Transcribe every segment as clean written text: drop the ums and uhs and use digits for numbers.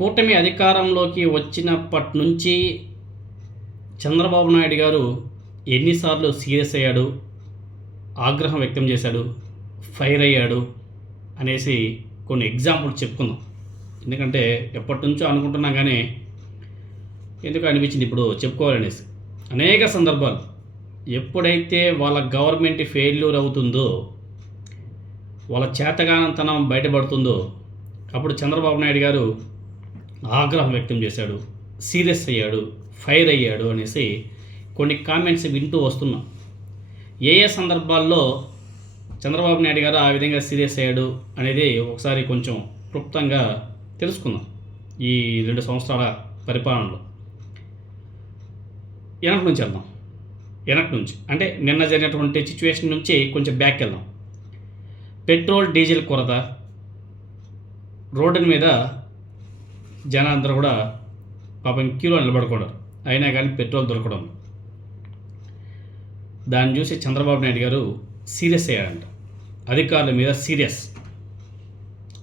కూటమి అధికారంలోకి వచ్చినప్పటి నుంచి చంద్రబాబు నాయుడు గారు ఎన్నిసార్లు సీరియస్ అయ్యాడు, ఆగ్రహం వ్యక్తం చేశాడు, ఫైర్ అయ్యాడు అనేసి కొన్ని ఎగ్జాంపుల్స్ చెప్పుకుందాం. ఎందుకంటే ఎప్పటి నుంచో అనుకుంటున్నాం కానీ ఎందుకు అనిపించింది ఇప్పుడు చెప్పుకోవాలనేసి. అనేక సందర్భాలు ఎప్పుడైతే వాళ్ళ గవర్నమెంట్ ఫెయిల్యూర్ అవుతుందో, వాళ్ళ చేతగానంతనం బయటపడుతుందో అప్పుడు చంద్రబాబు నాయుడు గారు ఆగ్రహం వ్యక్తం చేశాడు, సీరియస్ అయ్యాడు, ఫైర్ అయ్యాడు అనేసి కొన్ని కామెంట్స్ వింటూ వస్తున్నాం. ఏ సందర్భాల్లో చంద్రబాబు నాయుడు గారు ఆ విధంగా సీరియస్ అయ్యాడు అనేది ఒకసారి కొంచెం క్లుప్తంగా తెలుసుకుందాం. ఈ 2 సంవత్సరాల పరిపాలనలో వెనక నుంచి వెళ్దాం. వెనక నుంచి అంటే నిన్న జరిగినటువంటి సిచ్యువేషన్ నుంచి కొంచెం బ్యాక్ వెళ్దాం. పెట్రోల్ డీజిల్ కొరత, రోడ్డు మీద జనాలందరూ కూడా పాపం క్యూలో నిలబడుకున్నారు, అయినా కానీ పెట్రోల్ దొరకడం. దాన్ని చూసి చంద్రబాబు నాయుడు గారు సీరియస్ అయ్యాడంట, అధికారుల మీద సీరియస్.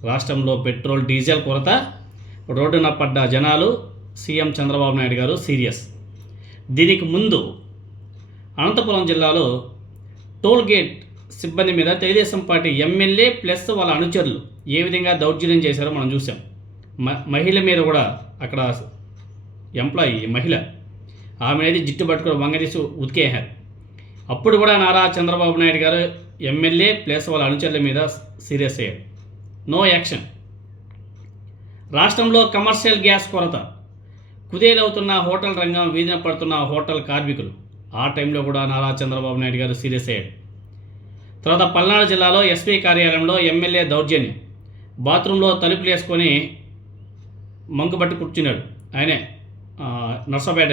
రాష్ట్రంలో పెట్రోల్ డీజిల్ కొరత, రోడ్డున పడ్డ జనాలు, సీఎం చంద్రబాబు నాయుడు గారు సీరియస్. దీనికి ముందు అనంతపురం జిల్లాలో టోల్ గేట్ సిబ్బంది మీద తెలుగుదేశం పార్టీ ఎమ్మెల్యే ప్లస్ వాళ్ళ అనుచరులు ఏ విధంగా దౌర్జన్యం చేశారో మనం చూసాం. మహిళ మీద కూడా అక్కడ ఎంప్లాయీ మహిళ ఆమె అనేది జిట్టు పట్టుకొని వంగదీసి ఉతికేశారు. అప్పుడు కూడా నారా చంద్రబాబు నాయుడు గారు ఎమ్మెల్యే ప్లస్ వాళ్ళ అనుచరుల మీద సీరియస్ అయ్యారు. No action. రాష్ట్రంలో కమర్షియల్ గ్యాస్ కొరత, కుదేలవుతున్న హోటల్ రంగం, వీధిన పడుతున్న హోటల్ కార్మికులు, ఆ టైంలో కూడా నారా చంద్రబాబు నాయుడు గారు సీరియస్ అయ్యాడు. తర్వాత పల్నాడు జిల్లాలో ఎస్పీ కార్యాలయంలో ఎమ్మెల్యే దౌర్జన్యం, బాత్రూంలో తలుపులు వేసుకొని మంకుబట్టి కూర్చున్నాడు. ఆయనే నర్సాపేట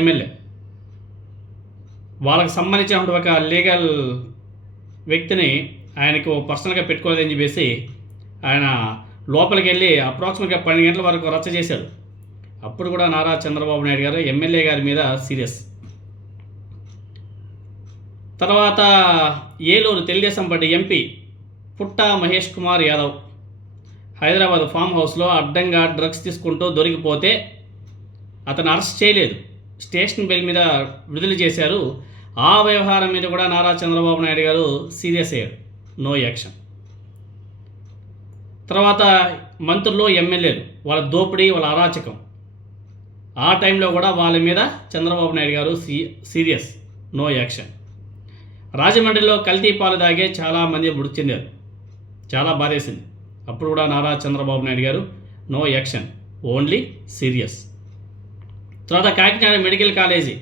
ఎమ్మెల్యే వాళ్ళకి సంబంధించిన ఒక లీగల్ వ్యక్తిని ఆయనకు పర్సనల్గా పెట్టుకోలేదని చెప్పేసి ఆయన లోపలికి వెళ్ళి అప్రాక్సిమేట్గా 12 గంటల వరకు రచ్చ చేశాడు. అప్పుడు కూడా నారా చంద్రబాబు నాయుడు గారు ఎమ్మెల్యే గారి మీద సీరియస్. తర్వాత ఏలూరు తెలుగుదేశం పార్టీ ఎంపీ పుట్టా మహేష్ కుమార్ యాదవ్ హైదరాబాద్ ఫామ్ హౌస్లో అడ్డంగా డ్రగ్స్ తీసుకుంటూ దొరికిపోతే అతను అరెస్ట్ చేయలేదు, స్టేషన్ బెయిల్ మీద విడుదల చేశారు. ఆ వ్యవహారం మీద కూడా నారా చంద్రబాబు నాయుడు గారు సీరియస్ అయ్యారు. No action. తర్వాత మంత్రులు, ఎమ్మెల్యేలు వాళ్ళ దోపిడీ, వాళ్ళ అరాచకం, ఆ టైంలో కూడా వాళ్ళ మీద Chandrababu Naidu garu serious. No action. రాజమండ్రిలో కల్తీ పాలు తాగే చాలామంది మృతి చెందారు, చాలా బాధేసింది. అప్పుడు కూడా నారా చంద్రబాబు నాయుడు గారు నో యాక్షన్, ఓన్లీ సీరియస్. తర్వాత కాకినాడ మెడికల్ కాలేజీ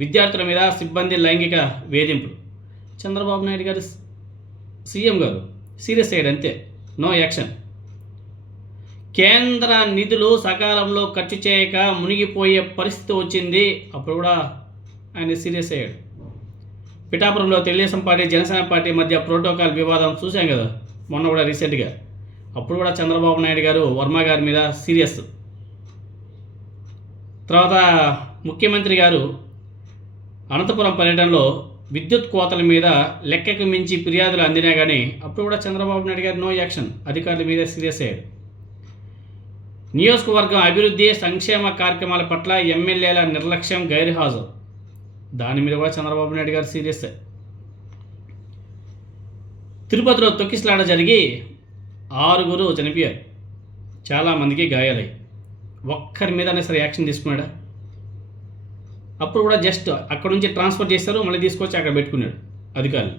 విద్యార్థుల మీద సిబ్బంది లైంగిక వేధింపులు, చంద్రబాబు నాయుడు గారు సీఎం గారు సీరియస్ అయ్యాడు, అంతే. No action. కేంద్ర నిధులు సకాలంలో ఖర్చు చేయక మునిగిపోయే పరిస్థితి వచ్చింది, అప్పుడు కూడా ఆయన సీరియస్ అయ్యాడు. పిఠాపురంలో తెలుగుదేశం పార్టీ జనసేన పార్టీ మధ్య ప్రోటోకాల్ వివాదం చూసాం కదా మొన్న కూడా రీసెంట్గా, అప్పుడు కూడా చంద్రబాబు నాయుడు గారు వర్మ గారి మీద సీరియస్. తర్వాత ముఖ్యమంత్రి గారు అనంతపురం పర్యటనలో విద్యుత్ కోతల మీద లెక్కకు మించి ఫిర్యాదులు అందినా కానీ అప్పుడు కూడా చంద్రబాబు నాయుడు గారు నో యాక్షన్, అధికారుల మీద సీరియస్ అయ్యాడు. నియోజకవర్గం అభివృద్ధి సంక్షేమ కార్యక్రమాల పట్ల ఎమ్మెల్యేల నిర్లక్ష్యం, గైర్హాజరు, దాని మీద కూడా చంద్రబాబు నాయుడు గారు సీరియస్. తిరుపతిలో తొక్కిసలాట జరిగి 6 చనిపోయారు, చాలామందికి గాయాలయ్యాయి. ఒక్కరి మీద సరే యాక్షన్ తీసుకున్నాడా? అప్పుడు కూడా జస్ట్ అక్కడ నుంచి ట్రాన్స్ఫర్ చేశారు, మళ్ళీ తీసుకొచ్చి అక్కడ పెట్టుకున్నాడు అధికారులు.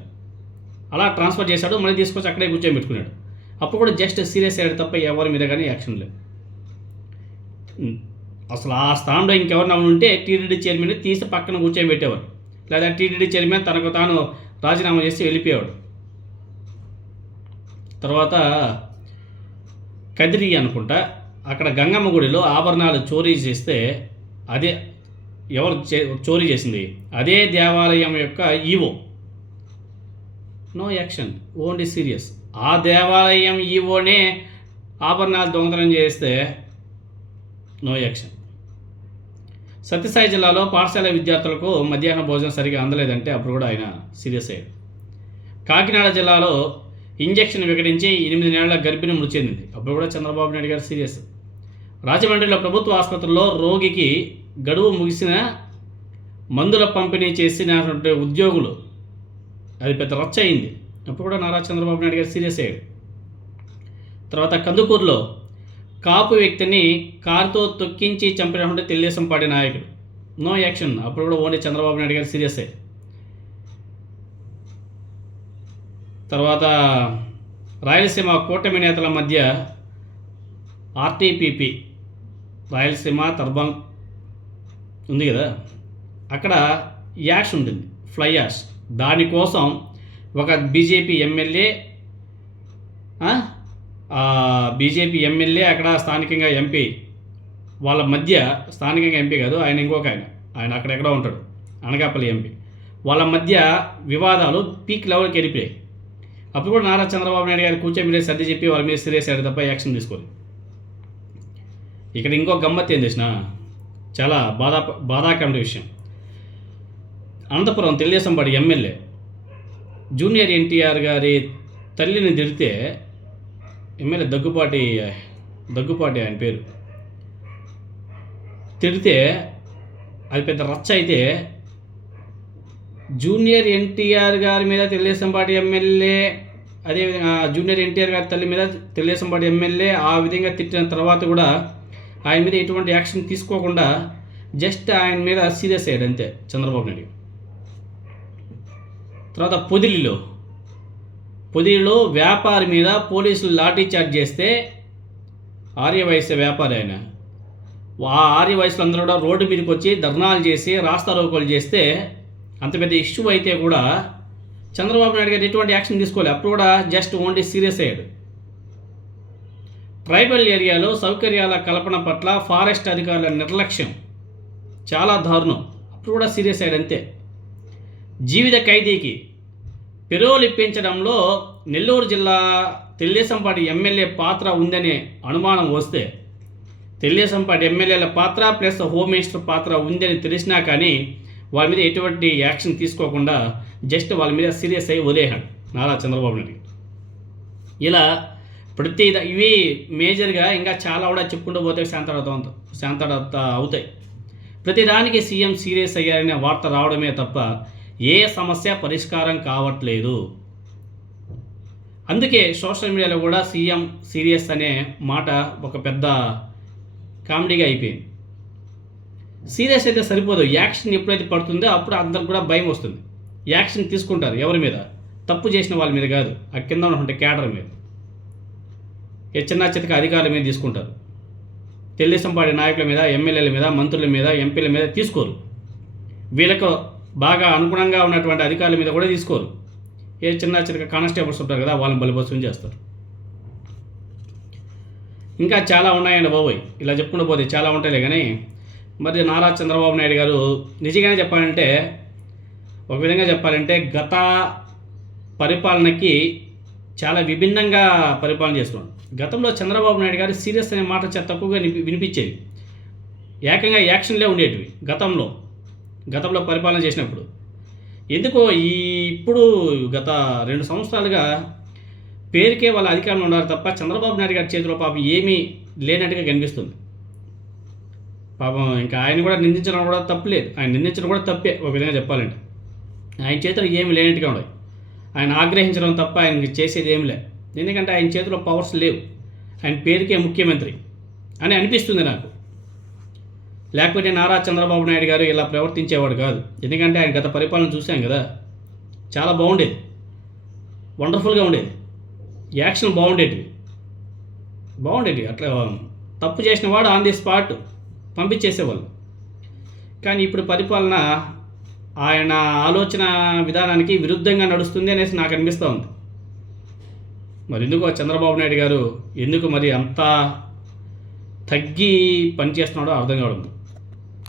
అలా ట్రాన్స్ఫర్ చేశాడు, మళ్ళీ తీసుకొచ్చి అక్కడే కూర్చొని పెట్టుకున్నాడు. అప్పుడు కూడా జస్ట్ సీరియస్ అయ్యాడు తప్ప ఎవరి మీద కానీ యాక్షన్ లేదు. అసలు ఆ స్థానంలో ఇంకెవరిన ఉంటే టీటీడీ చైర్మన్ తీసి పక్కన కూర్చొని పెట్టేవారు, లేదా టీటీడీ చైర్మన్ తనకు తాను రాజీనామా చేసి వెళ్ళిపోయేవాడు. తర్వాత కదిరి అనుకుంటా, అక్కడ గంగమ్మ గుడిలో ఆభరణాలు చోరీ చేస్తే అదే ఎవరు చోరీ చేసింది? అదే దేవాలయం యొక్క EO. No action, only serious. ఆ దేవాలయం ఈవోనే ఆభరణాలు దొంగతనం చేస్తే నో యాక్షన్. సత్యసాయి జిల్లాలో పాఠశాల విద్యార్థులకు మధ్యాహ్న భోజనం సరిగా అందలేదంటే అప్పుడు కూడా ఆయన సీరియస్ అయ్యాడు. కాకినాడ జిల్లాలో ఇంజెక్షన్ వికటించి 8 నెలల గర్భిణి మృతి చెందింది. అప్పుడు కూడా చంద్రబాబు నాయుడు గారు సీరియస్. రాజమండ్రిలో ప్రభుత్వ ఆసుపత్రిలో రోగికి గడువు ముగిసిన మందుల పంపిణీ చేసినటువంటి ఉద్యోగులు, అది పెద్ద రచ్చ అయింది. అప్పుడు కూడా నారా చంద్రబాబు నాయుడు గారు సీరియస్ అయ్యాడు. తర్వాత కందుకూరులో కాపు వ్యక్తిని కారుతో తొక్కించి చంపినటువంటి తెలుగుదేశం పార్టీ నాయకుడు, నో యాక్షన్. అప్పుడు కూడా ఓన్లీ చంద్రబాబు నాయుడు గారు సీరియస్ అయ్యారు. తర్వాత రాయలసీమ కూటమి నేతల మధ్య ఆర్టీపీపీ, రాయలసీమ టర్బన్ ఉంది కదా, అక్కడ యాష్ ఉంటుంది, ఫ్లై యాష్. దానికోసం ఒక బీజేపీ ఎమ్మెల్యే అక్కడ స్థానికంగా ఎంపీ వాళ్ళ మధ్య, స్థానికంగా ఎంపీ కాదు ఆయన, ఇంకొక ఆయన అక్కడెక్కడో ఉంటాడు, అనకాపల్లి ఎంపీ, వాళ్ళ మధ్య వివాదాలు పీక్ లెవెల్కి వెళ్ళిపోయాయి. అప్పుడు కూడా నారా చంద్రబాబు నాయుడు గారు కూర్చోబెట్టి సర్ది చెప్పి వాళ్ళ మీద సీరియస్ అయ్యాడు తప్ప యాక్షన్ తీసుకోవాలి. ఇక్కడ ఇంకో గమ్మత్తు ఏం చేసిన, చాలా బాధాకరమైన విషయం. Anantapur Telugu Desam party MLA junior NTR గారి తల్లిని తిడితే, ఎమ్మెల్యే దగ్గుపాటి ఆయన పేరు, తిడితే అది పెద్ద రచ్చ అయితే, జూనియర్ ఎన్టీఆర్ గారి మీద తెలుగుదేశం పార్టీ ఎమ్మెల్యే, అదేవిధంగా జూనియర్ ఎన్టీఆర్ గారి తల్లి మీద తెలుగుదేశం పార్టీ ఎమ్మెల్యే ఆ విధంగా తిట్టిన తర్వాత కూడా ఆయన మీద ఎటువంటి యాక్షన్ తీసుకోకుండా జస్ట్ ఆయన మీద సీరియస్ అయ్యాడు అంతే చంద్రబాబు నాయుడు. తర్వాత పొదిలిలో వ్యాపారి మీద పోలీసులు లాఠీ చార్జ్ చేస్తే, ఆర్యవైశ్య వ్యాపారి ఆయన, ఆ ఆర్యవైశ్యులు అందరూ కూడా రోడ్డు మీదకి వచ్చి ధర్నాలు చేసి రాస్తారోకోలు చేస్తే, అంత పెద్ద ఇష్యూ అయితే కూడా చంద్రబాబు నాయుడు గారు ఎటువంటి యాక్షన్ తీసుకోలేదు. అప్పుడు కూడా జస్ట్ ఓన్లీ సీరియస్ అయ్యాడు. ట్రైబల్ ఏరియాలో సౌకర్యాల కల్పన పట్ల ఫారెస్ట్ అధికారుల నిర్లక్ష్యం చాలా దారుణం. అప్పుడు కూడా సీరియస్ అయ్యాడు అంతే. జీవిత ఖైదీకి పెరోల్ ఇప్పించడంలో నెల్లూరు జిల్లా తెలుగుదేశం పార్టీ ఎమ్మెల్యే పాత్ర ఉందనే అనుమానం వస్తే, తెలుగుదేశం పార్టీ ఎమ్మెల్యేల పాత్ర ప్లస్ హోమ్ మినిస్టర్ పాత్ర ఉందని తెలిసినా కానీ వాళ్ళ మీద ఎటువంటి యాక్షన్ తీసుకోకుండా జస్ట్ వాళ్ళ మీద సీరియస్ అయ్యి వదిలేశాడు నారా చంద్రబాబు నాయుడు. ఇలా ప్రతి ఇవి మేజర్గా ఇంకా చాలా కూడా చెప్పుకుంటూ పోతే శాంతడత అవుతాయి. ప్రతిదానికి సీఎం సీరియస్ అయ్యారనే వార్త రావడమే తప్ప ఏ సమస్య పరిష్కారం కావట్లేదు. అందుకే సోషల్ మీడియాలో కూడా సీఎం సీరియస్ అనే మాట ఒక పెద్ద కామెడీగా అయిపోయింది. సీరియస్ అయితే సరిపోదు, యాక్షన్ ఎప్పుడైతే పడుతుందో అప్పుడు అందరికి కూడా భయం వస్తుంది. యాక్షన్ తీసుకుంటారు ఎవరి మీద, తప్పు చేసిన వాళ్ళ మీద కాదు, ఆ కింద ఉన్నటువంటి క్యాడర్ మీద, చిన్న చితక అధికారుల మీద తీసుకుంటారు. తెలుగుదేశం పార్టీ నాయకుల మీద, ఎమ్మెల్యేల మీద, మంత్రుల మీద, ఎంపీల మీద తీసుకోరు. వీళ్ళకు బాగా అనుగుణంగా ఉన్నటువంటి అధికారుల మీద కూడా తీసుకోరు. చిన్న చితక కానిస్టేబుల్స్ ఉంటారు కదా, వాళ్ళని బలిపశువుని చేస్తారు. ఇంకా చాలా ఉన్నాయండి బాబోయ్, ఇలా చెప్పుకుంటూ పోతే చాలా ఉంటాయిలే. కానీ మరి నారా చంద్రబాబు నాయుడు గారు నిజంగానే చెప్పాలంటే, ఒక విధంగా చెప్పాలంటే గత పరిపాలనకి చాలా విభిన్నంగా పరిపాలన చేస్తున్నాడు. గతంలో చంద్రబాబు నాయుడు గారు సీరియస్ అనే మాట తక్కువగా వినిపించేది, ఏకంగా యాక్షన్లే ఉండేటివి గతంలో పరిపాలన చేసినప్పుడు. ఎందుకో ఇప్పుడు గత 2 సంవత్సరాలుగా పేరుకే వాళ్ళ అధికారంలో ఉన్నారు తప్ప చంద్రబాబు నాయుడు గారి చేతిలో పాపం ఏమీ లేనట్టుగా కనిపిస్తుంది. పాపం ఇంకా ఆయన కూడా నిందించడం కూడా తప్పులేదు, ఆయన నిందించడం కూడా తప్పే ఒక విధంగా చెప్పాలంటే. ఆయన చేతిలో ఏమి లేనట్టుగా ఉన్నాయి. ఆయన ఆగ్రహించడం తప్ప ఆయన చేసేది ఏమి లేదు. ఎందుకంటే ఆయన చేతిలో పవర్స్ లేవు, ఆయన పేరుకే ముఖ్యమంత్రి అని అనిపిస్తుంది నాకు. లేకపోతే నారా చంద్రబాబు నాయుడు గారు ఇలా ప్రవర్తించేవాడు కాదు. ఎందుకంటే ఆయన గత పరిపాలన చూసాం కదా, చాలా బాగుండేది, వండర్ఫుల్గా ఉండేది, యాక్షన్ బాగుండేది. అట్లా తప్పు చేసిన వాడు ఆన్ ది స్పాట్ పంపించేసేవాళ్ళు. కానీ ఇప్పుడు పరిపాలన ఆయన ఆలోచన విధానానికి విరుద్ధంగా నడుస్తుంది అనేసి నాకు అనిపిస్తూ ఉంది. మరి ఎందుకు చంద్రబాబు నాయుడు గారు ఎందుకు మరి అంత తగ్గి పనిచేస్తున్నాడో అర్థం కావడం.